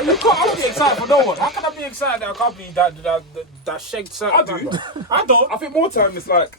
You can't. I don't get excited for no one. How can I be excited at a company that shagged certain? I do. I don't. I think more time it's like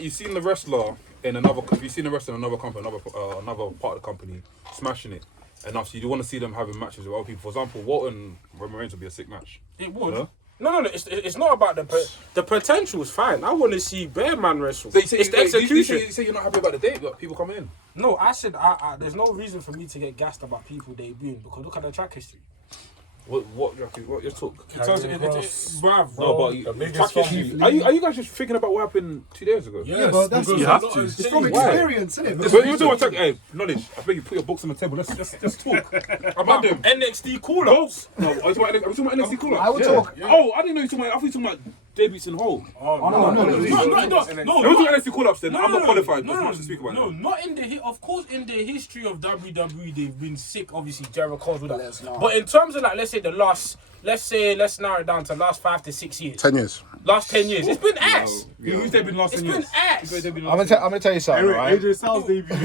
you've seen the wrestler in another. If you've seen the wrestler in another company, another part of the company, smashing it enough, so you want to see them having matches with other people. For example, Walton Roman Reigns would be a sick match. It would. You know? No. It's not about the potential is fine. I want to see Bear Man wrestle. It's the execution. You say you're not happy about the date, but people come in. No, I said there's no reason for me to get gassed about people debuting because look at the track history. What your talk? Bruv. No, but track history. Are you guys just thinking about what happened 2 days ago? Yeah, but that's you have to. It's from experience, isn't it? But you're talking about hey, knowledge. I beg you, put your books on the table. Let's talk about them. NXT call-ups. No, are we talking about NXT call-ups? I would talk. Oh, I didn't know you were talking about. I thought you were talking about debuts in whole. No. If we NXT call-ups, then I'm not qualified. There's much to speak about. No, not in the of course in the history of WWE they've been sick. Obviously, Jericho's with that. But in terms of like, let's say let's narrow it down to last 5 to 6 years. 10 years. Last 10 years. It's been ass. Who's there been last 10 years? It's been ass. I'm gonna tell you something, right? AJ Styles debut.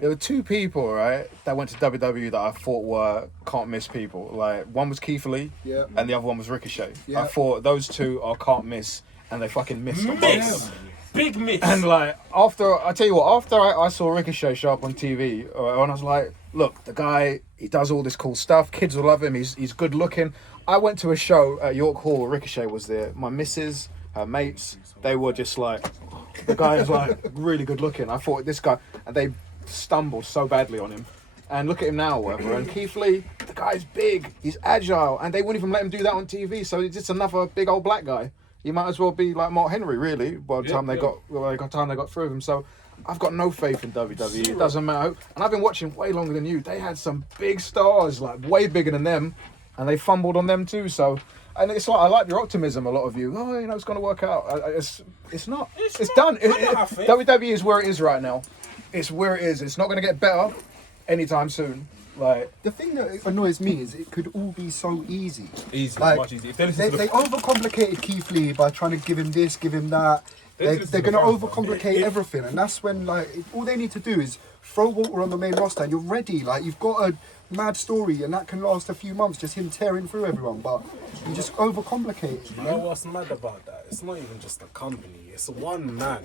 There were two people, right, that went to WWE that I thought were can't miss people. Like one was Keith Lee, and the other one was Ricochet. Yeah. I thought those two are can't miss, and they fucking missed. Big miss. And like after I saw Ricochet show up on TV, and I was like, look, the guy, he does all this cool stuff. Kids will love him. He's good looking. I went to a show at York Hall. Ricochet was there. My missus, her mates, they were just like, the guy is like really good looking. I thought this guy, and they stumbled so badly on him. And look at him now, whatever. And Keith Lee, the guy's big, he's agile, and they wouldn't even let him do that on TV. So he's just another big old black guy. He might as well be like Mark Henry, really. By the time they got through him. So I've got no faith in WWE. It doesn't matter. And I've been watching way longer than you. They had some big stars, like way bigger than them, and they fumbled on them too. So, and it's like I like your optimism. A lot of you, it's going to work out. It's not. It's done. WWE is where it is right now. It's where it is. It's not going to get better anytime soon. Like the thing that annoys me is it could all be so easy. Much easier. They overcomplicated Keith Lee by trying to give him this, give him that. They're going to overcomplicate everything, and that's when like all they need to do is throw Walter on the main roster, and you're ready. Like you've got a mad story, and that can last a few months, just him tearing through everyone. But you just overcomplicate it. You know what's mad about that? It's not even just a company. It's one man.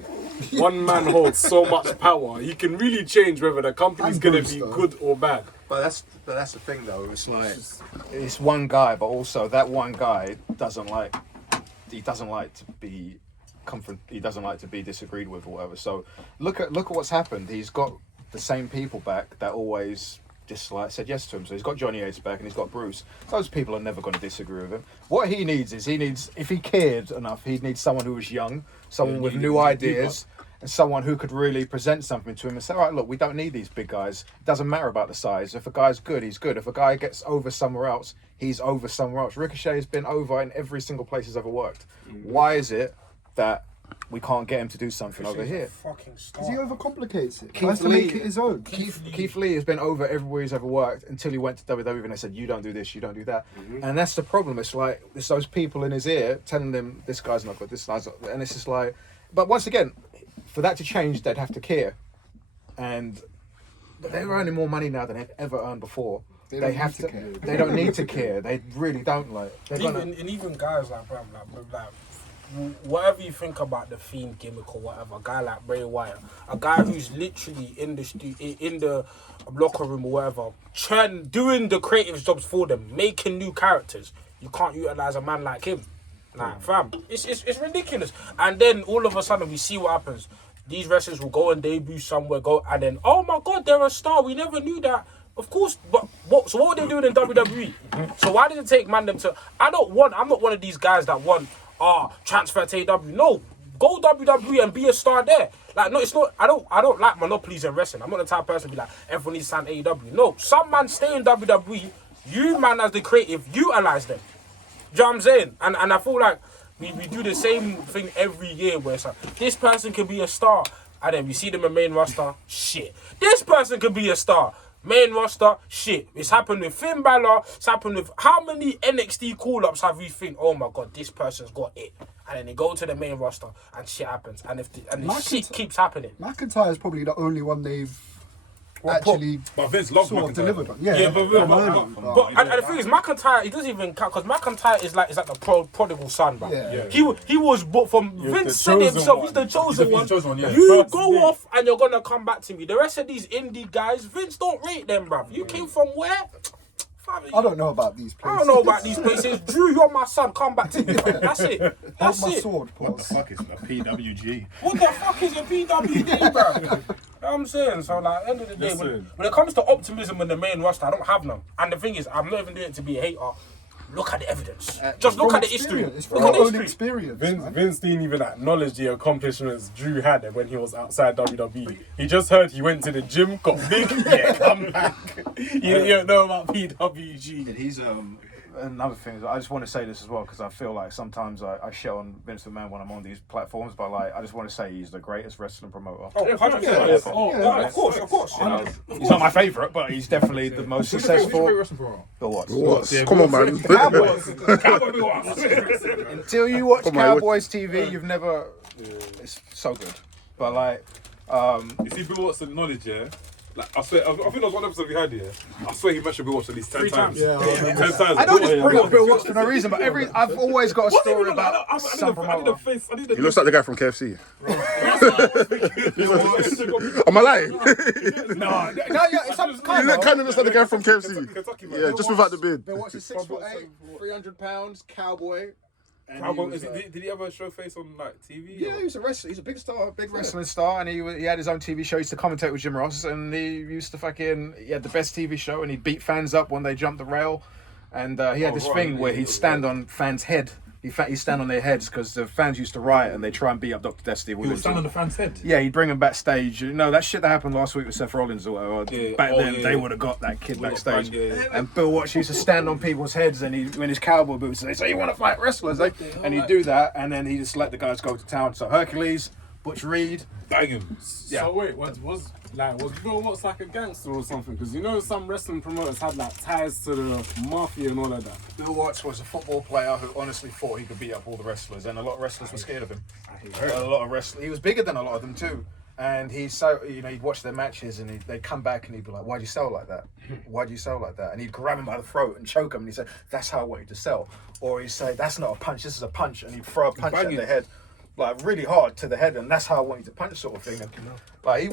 One man holds so much power. He can really change whether the company's going to be good or bad. But that's the thing though. It's like it's one guy, but also that one guy doesn't like to be he doesn't like to be disagreed with or whatever. So look at what's happened. He's got the same people back that always just like said yes to him. So he's got Johnny Ace back and he's got Bruce. Those people are never going to disagree with him. What he needs is if he cared enough, he needs someone who was young, someone with new ideas, and someone who could really present something to him and say, all right, look, we don't need these big guys. It doesn't matter about the size. If a guy's good, he's good. If a guy gets over somewhere else, he's over somewhere else. Ricochet has been over in every single place he's ever worked. Why is it that we can't get him to do something over here? Because he overcomplicates it. He has to make it his own. Keith Lee has been over everywhere he's ever worked until he went to WWE and they said, you don't do this, you don't do that. And that's the problem. It's like, it's those people in his ear telling him, this guy's not good, this guy's not good. And it's just like, but once again, for that to change, they'd have to care. And they're earning more money now than they've ever earned before. They have to care. They don't need to care. They really don't. Like, and even guys like whatever you think about the Fiend gimmick or whatever, a guy like Bray Wyatt, a guy who's literally in the locker room or whatever, doing the creative jobs for them, making new characters. You can't utilize a man like him. Nah, fam, it's ridiculous. And then all of a sudden we see what happens. These wrestlers will go and debut somewhere, and then, oh my God, they're a star. We never knew that. Of course, but what were they doing in WWE? So why did it take Mandem to? I'm not one of these guys that want transfer to AEW. No, go WWE and be a star there. Like, no, it's not. I don't like monopolies in wrestling. I'm not the type of person to be like, everyone needs to sign AEW. No, some man stay in WWE. You man as the creative, utilize them. Do you know what I'm saying? And I feel like we do the same thing every year where it's like, this person could be a star. And then we see them in main roster, shit. This person could be a star. Main roster, shit. It's happened with Finn Balor. It's happened with how many NXT call-ups have we think, oh my God, this person's got it. And then they go to the main roster and shit happens. And if shit keeps happening. McIntyre's probably the only one they've actually But Vince loves sort of McIntyre. delivered on. Yeah, but early, and the thing is, McIntyre, he doesn't even count because McIntyre is like the prodigal son, bro. Yeah. He was but from Vince said chosen himself, one. he's the chosen He's one. the chosen one, yeah. You First go day. off and you're gonna come back to me. The rest of these indie guys, Vince don't rate them, bro. You came from where? I don't know about these places. I don't know about these places. Drew, you're my son. Come back to me. Fam. That's it. Hold That's my it. sword, What the pause. fuck is a PWG? What the fuck is a PWD, bro? You know what I'm saying? So, like, end of the day, Listen. when it comes to optimism in the main roster, I don't have none. And the thing is, I'm not even doing it to be a hater. Look at the evidence. Just look From at the history. experience, Look from at our the own history. experience. man. Vince didn't even acknowledge the accomplishments Drew had when he was outside WWE. He just heard he went to the gym, got big, yeah, come back. You don't know about PWG. And he's another thing is I just want to say this as well because I feel like sometimes I shit on Vince McMahon when I'm on these platforms, but like I just want to say he's the greatest wrestling promoter. Oh, 100%. Yeah. Oh, of course. You know, he's not my favourite, but he's definitely the most Who's your favourite successful. wrestling promoter? Bill Watts. What? Come on, man. Cowboy Bill Watts. Until you watch Come on, Cowboys TV, you've never. It's so good, but like. You see Bill Watts' knowledge, yeah? Like, I swear, I think there was one episode we had here. I swear he mentioned Bill Watts at least 10 times. Yeah. 10 times. I don't just bring up Bill Watts for no reason, but I've always got a What? story No, about I some need a promoter. face. I need He looks like the guy from KFC. the Am I lying? No, yeah, it's some He kind look of. kind of looks like the guy from KFC. Kentucky man. Yeah, just without the beard. Bill Watts is 6'8", 300 pounds, cowboy. And Cowboy, he was, did he ever show face on like TV? yeah, he was a wrestler. He's a big star, big wrestling star, and he had his own TV show. He used to commentate with Jim Ross, and he used to he had the best TV show, and he'd beat fans up when they jumped the rail, and he had this thing where he'd stand on fans' head. He'd stand on their heads because the fans used to riot and they try and beat up Dr. Destiny. He would stand on the fan's head. Yeah, he'd bring him backstage. You know, that shit that happened last week with Seth Rollins or whatever. Yeah. Back Oh, then, yeah, they yeah. would have got that kid backstage. Yeah. And Bill Watts used to stand on people's heads and he'd, in his cowboy boots, and they'd say, "You want to fight wrestlers?" And he'd do that, and then he just let the guys go to town. So Hercules, Butch Reed. Bang him. Yeah. So wait, was Bill Watts like a gangster or something? Because you know some wrestling promoters had like ties to the mafia and all of that. Bill Watts was a football player who honestly thought he could beat up all the wrestlers, and a lot of wrestlers were scared of him. A lot of wrestlers. He was bigger than a lot of them too. And he'd watch their matches and they'd come back and he'd be like, "Why'd you sell like that? Why'd you sell like that?" And he'd grab him by the throat and choke him and he'd say, "That's how I want you to sell." Or he'd say, "That's not a punch, this is a punch." And he'd throw a punch at Bang the it. head, like really hard to the head, and that's how I want you to punch sort of thing. And, like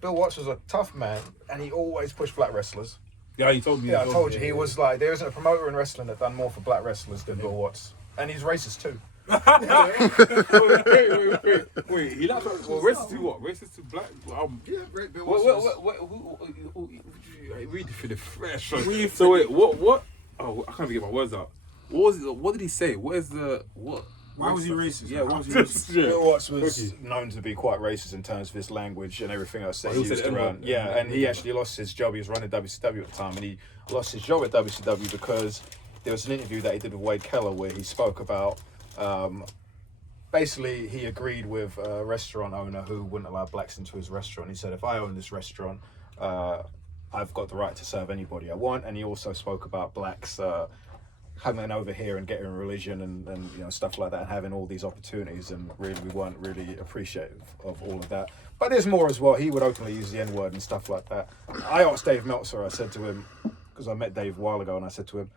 Bill Watts was a tough man and he always pushed black wrestlers. Yeah, he told me. Yeah, I told you, he was like, there isn't a promoter in wrestling that done more for black wrestlers than Bill Watts. And he's racist too. Wait. He likes racist to what? Racist to black? Yeah, Bill Watts. Read it for the fresh. So wait, what? Oh, I can't even get my words out. What did he say? What is the what? Why was he racist? Yeah, why was he racist? Bill Watts was known to be quite racist in terms of his language and everything else that Oh, he he used said around. N-word. Yeah, and he actually lost his job. He was running WCW at the time, and he lost his job at WCW because there was an interview that he did with Wade Keller where he spoke about. Basically, he agreed with a restaurant owner who wouldn't allow blacks into his restaurant. He said, "If I own this restaurant, I've got the right to serve anybody I want." And he also spoke about blacks coming over here and getting religion and you know stuff like that, and having all these opportunities, and really we weren't really appreciative of all of that. But there's more as well. He would openly use the N-word and stuff like that. I asked Dave Meltzer, I said to him, because I met Dave a while ago, and I said to him,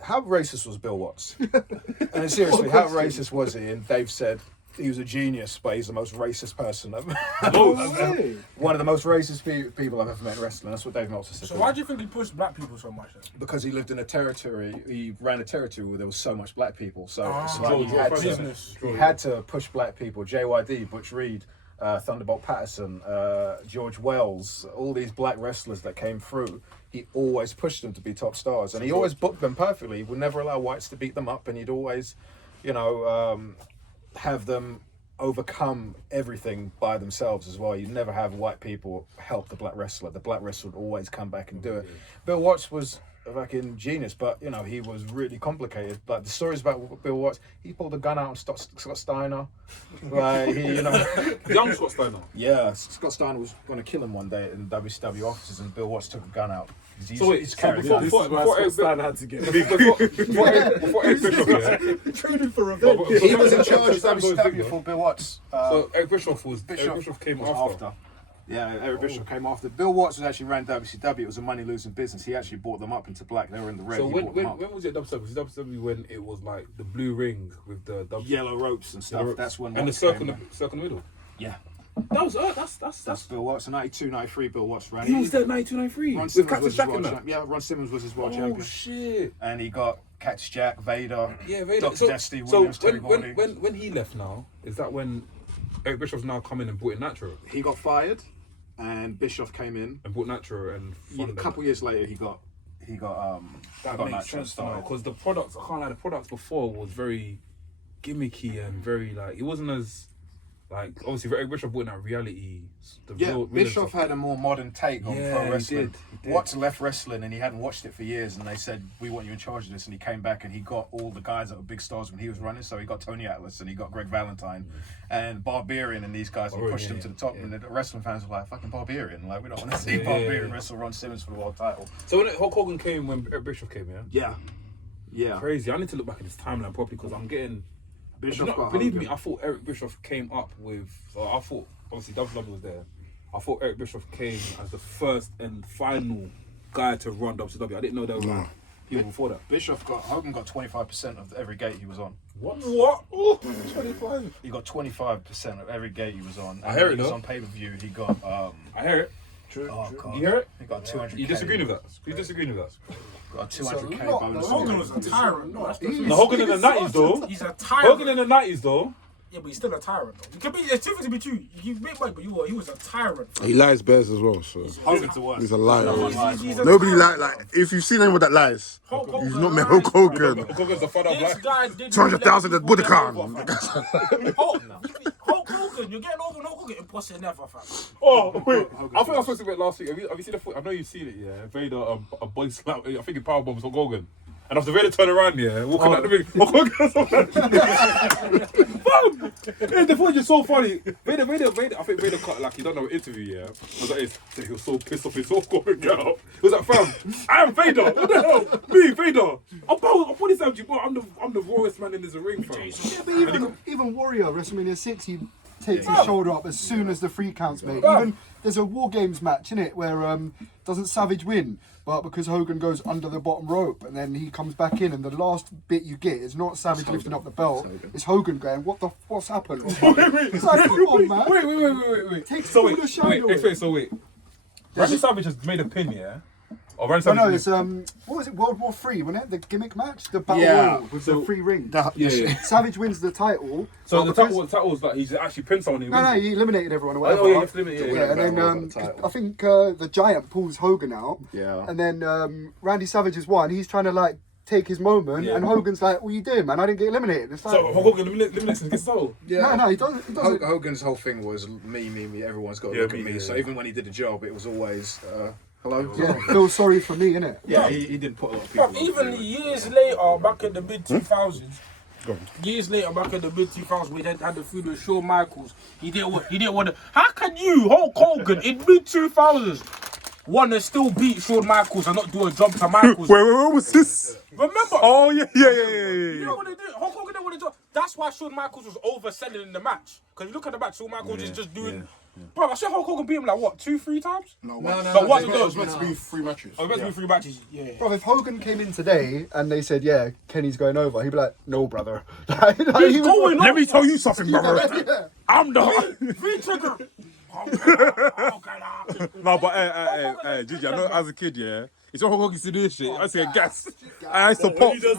"How racist was Bill Watts?" And seriously, how racist was he? And Dave said, he was a genius, but he's the most racist person one of the most racist people I've ever met in wrestling. That's what Dave Meltzer said. So to why me. do you think he pushed black people so much then? Because he lived in a territory, he ran a territory where there was so much black people. So it's like business. he had to push black people. JYD, Butch Reed, Thunderbolt Patterson, George Wells, all these black wrestlers that came through. He always pushed them to be top stars, and he always booked them perfectly. He would never allow whites to beat them up, and he'd always, have them overcome everything by themselves as well. You'd never have white people help the black wrestler. The black wrestler would always come back and do it. Bill Watts was a fucking genius, but he was really complicated. But the stories about Bill Watts, he pulled a gun out on Scott Steiner. Like Young Scott Steiner. yeah, Scott Steiner was going to kill him one day in WCW offices, and Bill Watts took a gun out. So wait, he's carrying before- guns. This is why Before Scott Eric- Steiner had to get Before Eric Bischoff, yeah. Training for revenge. He was in charge of WCW for Bill Watts. So Eric Bischoff Bischoff came was after. Yeah, Eric Bischoff came after. Bill Watts was actually ran WCW. It was a money-losing business. He actually brought them up into black. They were in the red. So He when brought them up. was it WCW? Was it WCW when it was like the blue ring with the Yellow ropes and stuff. That's when and the Watts circle, came in. circle in the middle. Yeah. That was That's Bill Watts. 92, 93, Bill Watts ran. He was there 92, 93 Ron with Simmons Cactus was his Jack in world that. champ. Yeah, Ron Simmons was his world Oh champion. shit! And he got Cactus Jack, Vader, Yeah, Vader. Dr. So, Destiny, Williams, Terry Gordy. when he left now, is that when Eric Bischoff's now come in and brought in Nitro He got fired, and Bischoff came in. and brought Nitro and A couple years later, he got that got makes Nitro sense now started. because the products, I can't lie, the products before was very gimmicky and very like it wasn't as like obviously Eric Bischoff brought in that reality. The Yeah, real Bischoff stuff. had a more modern take on Yeah, pro he wrestling. did, he did. Watts left wrestling and he hadn't watched it for years, and they said, "We want you in charge of this." And he came back and he got all the guys that were big stars when he was running. So he got Tony Atlas and he got Greg Valentine and Barbarian and these guys. And he pushed them to the top. And the wrestling fans were like, "Fucking Barbarian! Like we don't want to see Barbarian wrestle Ron Simmons for the world title." So when Hulk Hogan came, when Eric Bischoff came, Yeah. crazy. I need to look back at his timeline properly because I'm getting. Bischoff got Believe Hogan. me, I thought Eric Bischoff came up with. So I thought obviously WCW was there. I thought Eric Bischoff came as the first and final guy to run WCW. I didn't know there were like people before that. Hogan got 25% of every gate he was on. What? Oh, 25. He got 25% of every gate he was on. And I hear when it, he was though. on pay-per-view. He got I hear it. oh god, You hear it? he got 200. You disagree with that? You disagree with that? Got a 200k lot, bonus. Hogan was a tyrant. No, that's the No, Hogan in the 90s though. He's a Hogan in tyrant. the 90s though. Yeah, but he's still a tyrant. Though. You can be. It's too to be true. You make money, but he was a tyrant. He lies bears as well, so Hogan's the worst. he's a liar. He's a Nobody tyrant. like if you've seen anyone that lies, Hulk Hogan he's not met lies, Hulk bro. Hogan. Hogan's the father of This black. guy did 200,000 at Budokan. Hulk Hogan, you're getting over Hulk Hogan. Impossible never, fam. Oh wait, I think I spoke to it last week. Have you seen the foot? I know you've seen it. Yeah, Vader a body slap. I think it power bombs Hulk Hogan. And after Vader turned around, walking out the ring, Hulk Hogan. Yeah, the footage is so funny. Vader. I think Vader cut like he done an interview. Yeah, was like, he was so pissed off. His Hulk Hogan get out. He was like, fam, I am Vader. What the hell? Me, Vader. I'll put this out to you, bro. I'm the rawest man in this ring, fam. Yeah, but even Warrior WrestleMania 6, he takes his shoulder up as soon as the 3 counts made. Even there's a War Games match in it where doesn't Savage win, but because Hogan goes under the bottom rope and then he comes back in, and the last bit you get is not Savage lifting up the belt, it's Hogan going, what's happened? It's like, come on, man. Wait. Takes So all wait, the shine away. so wait. Randy Savage has made a pin, yeah? Or Randy Oh Savage no, it's what was it? World War 3, wasn't it? The gimmick match, the battle Yeah. royal with the 3 rings. yeah. Savage wins the title. So but the because- title was like he's actually pinned someone. No, he eliminated everyone or whatever. Oh, yeah, he has to eliminate, yeah, and then I think the Giant pulls Hogan out. Yeah. And then Randy Savage has won. He's trying to like take his moment, and Hogan's like, "What are you doing, man? I didn't get eliminated." It's like, So Hogan eliminates and gets sold. no, he doesn't. He doesn't. Hogan's whole thing was me. Everyone's got to look at me. So even when he did the job, it was always hello. Yeah, feel sorry for me, innit? Yeah, he didn't put a lot of people. But even years later, back in the mid 2000s, years later, back in the mid 2000s, we had the feud with Shawn Michaels. He didn't want to. How can you, Hulk Hogan, in mid 2000s, want to still beat Shawn Michaels and not do a job to Michaels? Wait, what was this? Remember? Oh yeah. You know what they did? Hulk Hogan didn't want to do. That's why Shawn Michaels was overselling in the match. Because you look at the match, Shawn Michaels is just doing. Bro, I saw Hulk Hogan beat him like what, 2-3 times? No, But what? It was meant to be 3 matches. Oh, it meant to be 3 matches. Yeah. Bro, if Hogan came in today and they said, "Yeah, Kenny's going over," he'd be like, "No, brother." He's going Let me tell you something, brother. Yeah. I'm the. Free trigger. No, but Gigi, I know as a kid, yeah. It's all Hogan used to do this shit. I used to get gas. I used to pop. Yeah.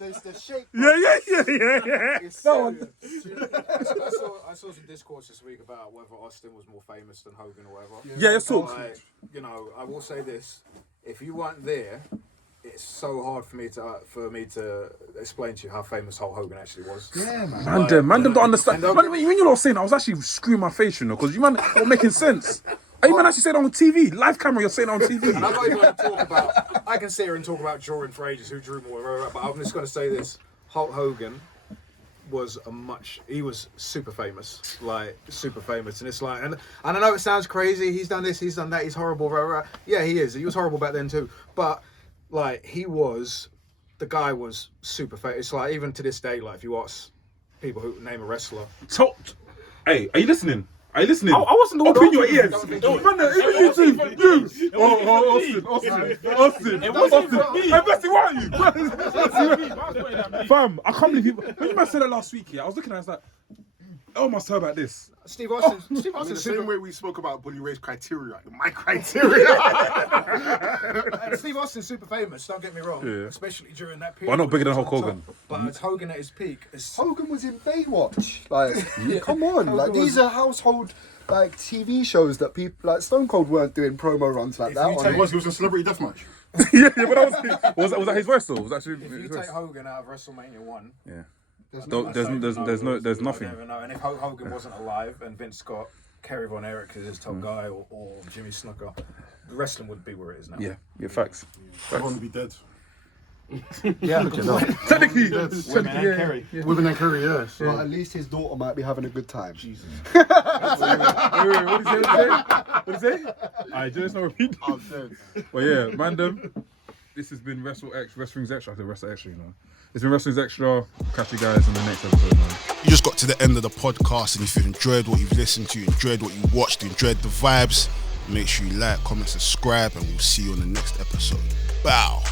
There's the shape. Yeah. It's I saw some discourse this week about whether Austin was more famous than Hogan or whatever. Yeah, it's all. Like, I will say this: if you weren't there, it's so hard for me to explain to you how famous Hulk Hogan actually was. Yeah, man. Mandem don't understand. and Man, when you lot saying, I was actually screwing my face, because you man not making sense. Are you man actually saying it on TV? Live camera, you're saying it on TV. And I'm not even going to talk about. I can sit here and talk about drawing for ages, who drew more, but I'm just going to say this: Hulk Hogan was he was super famous, and it's like, and I know it sounds crazy. He's done this, he's done that, he's horrible. Yeah, he is. He was horrible back then too, but like the guy was super famous. It's like even to this day, like if you ask people who name a wrestler. Hey, are you listening? Are you listening? I wasn't the one. Open your asking. ears. Even you two. You. Austin. It wasn't for me. Hey, Bessie, why are you? Fam, I can't believe you. When you man said that last week, yeah, I was looking at it, I was like, oh, must heard about this. Steve Austin. Steve I mean, Austin. the same way we spoke about Bully Ray's criteria, my criteria. Steve Austin's super famous. Don't get me wrong. Yeah. Especially during that period. Why not bigger than when he was Hulk on top. Hogan? But it's Hogan at his peak. It's Hogan was in Baywatch. Like, come on. Like, these are household like TV shows that people like Stone Cold weren't doing promo runs like that. you on take- it. He was a celebrity deathmatch. Yeah, but that was that his wrestle? Was that actually if you his take wrestle? Hogan out of WrestleMania 1, Yeah. there's There's nothing. And if Hogan wasn't alive and Vince got Kerry Von Erich as his top guy or Jimmy Snuka, wrestling would be where it is now. Yeah, facts. Everyone would be dead. Yeah. Technically, Women and Kerry. Women and Curry, yes. But at least his daughter might be having a good time. Wait, what did he say? Alright, just not repeat. I'm dead. Well, yeah, Mandem. This has been Wrestling's Extra. I said Wrestle Extra, you know. It's been Wrestling's Extra. Catch you guys in the next episode, man. You just got to the end of the podcast, and if you enjoyed what you've listened to, enjoyed what you watched, enjoyed the vibes, make sure you like, comment, subscribe, and we'll see you on the next episode. Bow.